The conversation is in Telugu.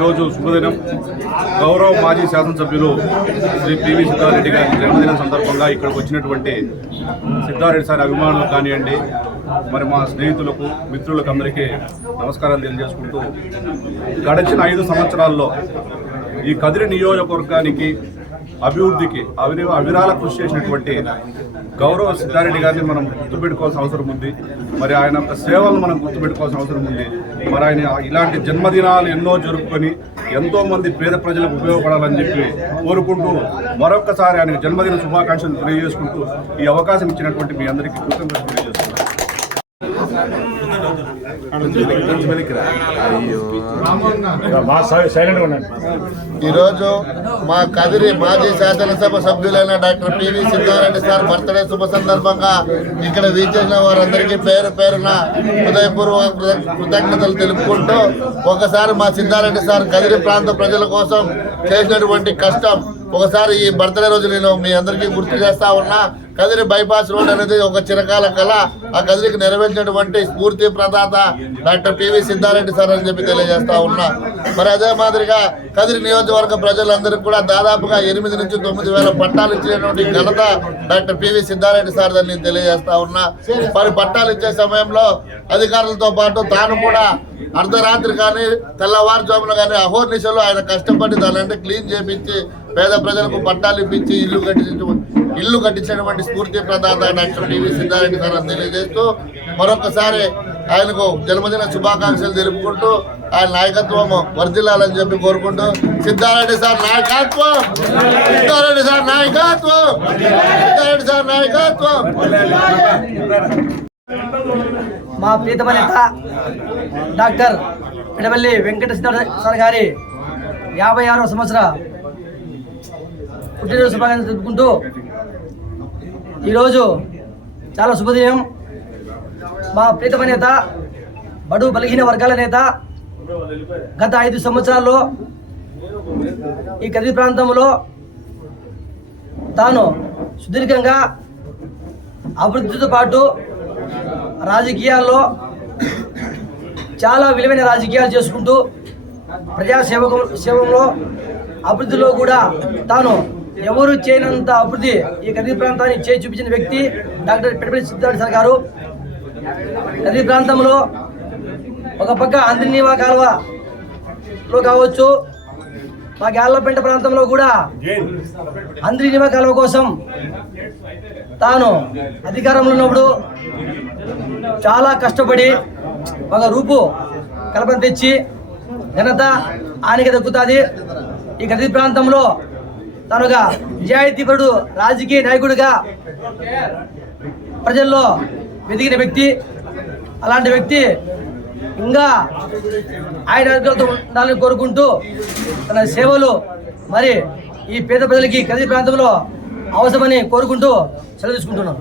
ఈరోజు శుభదినం. గౌరవ మాజీ శాసనసభ్యులు శ్రీ పివి సిద్ధారెడ్డి గారి జన్మదిన సందర్భంగా ఇక్కడికి వచ్చినటువంటి సిద్ధారెడ్డి సార్ అభిమానులు కానివ్వండి మరి మా స్నేహితులకు మిత్రులకు అందరికీ నమస్కారాలు తెలియజేసుకుంటూ గడిచిన ఐదు సంవత్సరాల్లో ఈ కదిరి నియోజకవర్గానికి అభివృద్ధికి అవిరి అవిరాల కృషి చేసినటువంటి గౌరవ సిద్ధారెడ్డి గారిని మనం గుర్తుపెట్టుకోవాల్సిన అవసరం ఉంది. మరి ఆయన యొక్క సేవలను మనం గుర్తుపెట్టుకోవాల్సిన అవసరం ఉంది. మరి ఆయన ఇలాంటి జన్మదినాలు ఎన్నో జరుపుకొని ఎంతో మంది పేద ప్రజలకు ఉపయోగపడాలని చెప్పి కోరుకుంటూ మరొక్కసారి ఆయనకు జన్మదిన శుభాకాంక్షలు తెలియజేసుకుంటూ ఈ అవకాశం ఇచ్చినటువంటి మీ అందరికీ కృతజ్ఞతలు తెలియజేస్తున్నాను. ఈరోజు మా కదిరి మాజీ శాసనసభ సభ్యులైన doctor P V Siddhareddy sir birthday శుభ సందర్భంగా ఇక్కడ వీచేసిన వారందరికీ పేరు పేరున హృదయపూర్వక కృతజ్ఞతలు తెలుపుకుంటూ ఒకసారి మా సిద్ధారెడ్డి సార్ కదిరి ప్రాంత ప్రజల కోసం చేసినటువంటి కష్టం ఒకసారి ఈ బర్త్డే రోజు నేను మీ అందరికీ గుర్తు చేస్తా ఉన్నా. కదిరి బైపాస్ రోడ్ అనేది ఒక చిరకాల కళ. ఆ కదిరికి నెరవేర్చినటువంటి స్ఫూర్తి ప్రదాత డాక్టర్ పివి సిద్ధారెడ్డి సార్ అని చెప్పి తెలియజేస్తా ఉన్నా. మరి అదే మాదిరిగా కదిరి నియోజకవర్గ ప్రజలందరికీ కూడా దాదాపుగా ఎనిమిది నుంచి తొమ్మిది వేల పట్టాలు ఇచ్చినటువంటి ఘనత డాక్టర్ పివి సిద్ధారెడ్డి సార్ అని నేను తెలియజేస్తా ఉన్నా. మరి పట్టాలు ఇచ్చే సమయంలో అధికారులతో పాటు తాను కూడా అర్ధరాత్రి కానీ తెల్లవారుజామున కానీ అహోర్నిశలు ఆయన కష్టపడి దాన్ని క్లీన్ చేపించి పేద ప్రజలకు పట్టాలు ఇప్పించి ఇల్లు కట్టించు ఇల్లు కట్టించినటువంటి స్ఫూర్తి ప్రదాత డాక్టర్ టీవీ సిద్ధారెడ్డి గారు అని తెలియజేస్తూ మరొకసారి ఆయనకు జన్మదిన శుభాకాంక్షలు తెలుపుకుంటూ ఆయన నాయకత్వం వర్ధిల్లాలని చెప్పి కోరుకుంటూ సిద్ధారెడ్డి సార్ నాయకత్వం! సిద్ధారెడ్డి సార్ నాయకత్వం! సిద్ధారెడ్డి సార్ నాయకత్వం! మా ప్రీతమ నేత డాక్టర్ పిడవల్లి వెంకట సిద్ధార్థ సార్ గారి యాభై ఆరో సంవత్సర పుట్టినరోజు శుభాకాంక్షలు తెలుపుకుంటూ ఈరోజు చాలా శుభదినం మా ప్రీతమ నేత బడు బలహీన వర్గాల నేత గత ఐదు సంవత్సరాల్లో ఈ కది ప్రాంతంలో తాను సుదీర్ఘంగా అభివృద్ధితో పాటు రాజకీయాల్లో చాలా విలువైన రాజకీయాలు చేసుకుంటూ ప్రజాసేవకు సేవంలో అభివృద్ధిలో కూడా తాను ఎవరు చేయనంత అభివృద్ధి ఈ కదిరి ప్రాంతాన్ని చేసి చూపించిన వ్యక్తి డాక్టర్ పెట్టుబడి సిద్ధార్థ సార్ గారు. కదిరి ప్రాంతంలో ఒక పక్క అంద్రినీవా కాలువలో కావచ్చు మా గాళ్ళపేట ప్రాంతంలో కూడా అంద్రినీవా కాలువ కోసం తాను అధికారంలో ఉన్నప్పుడు చాలా కష్టపడి ఒక రూపు కల్పన తెచ్చి ఘనత ఆయనకి దక్కుతుంది. ఈ గది ప్రాంతంలో తాను నిజాయితీపరుడు రాజకీయ నాయకుడిగా ప్రజల్లో వెతికిన వ్యక్తి అలాంటి వ్యక్తి ఇంకా ఆయన ఉండాలని కోరుకుంటూ తన సేవలు మరి ఈ పేద ప్రజలకి కది ప్రాంతంలో అవసరమని కోరుకుంటూ సెలవు తీసుకుంటున్నాం.